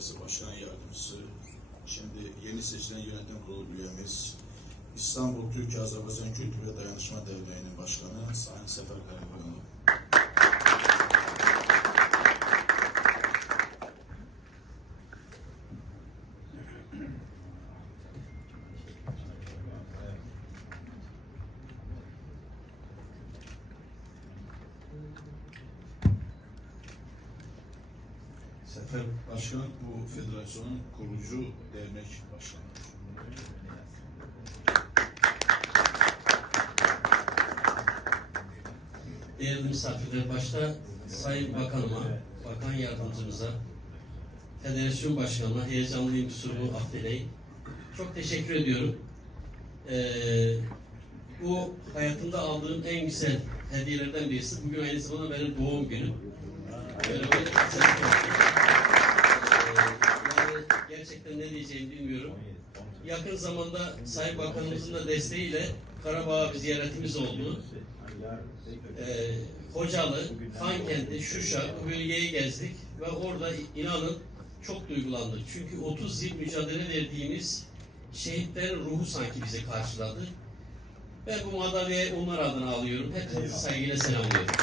Dairesi Başkan Yardımcısı, şimdi yeni seçilen yönetim kurulu üyemiz, İstanbul Türkiye Azerbaycan Kültür ve Dayanışma Derneği'nin başkanı Sayın Sefer Karakoyunlu. Sefer Başkan bu federasyonun kurucu dernek başkanı. Değerli misafirler, başta Sayın Bakanıma, Bakan Yardımcımıza, Federasyon Başkanıma heyecanlıyım kusurumu affedeyim. Çok teşekkür ediyorum. Ee, bu hayatımda aldığım en güzel hediyelerden birisi. Bugün aynı zamanda benim doğum günüm. Böyle Ee, gerçekten ne diyeceğimi bilmiyorum. Yakın zamanda Sayın Bakanımızın da desteğiyle Karabağ'a bir ziyaretimiz oldu. Ee, Hocalı, Hankenti, Şuşa bu bölgeyi gezdik ve orada inanın çok duygulandık. Çünkü 30 yıl mücadele verdiğimiz şehitlerin ruhu sanki bizi karşıladı. Ben bu madalyayı onlar adına alıyorum. Hepinizi saygıyla selamlıyorum.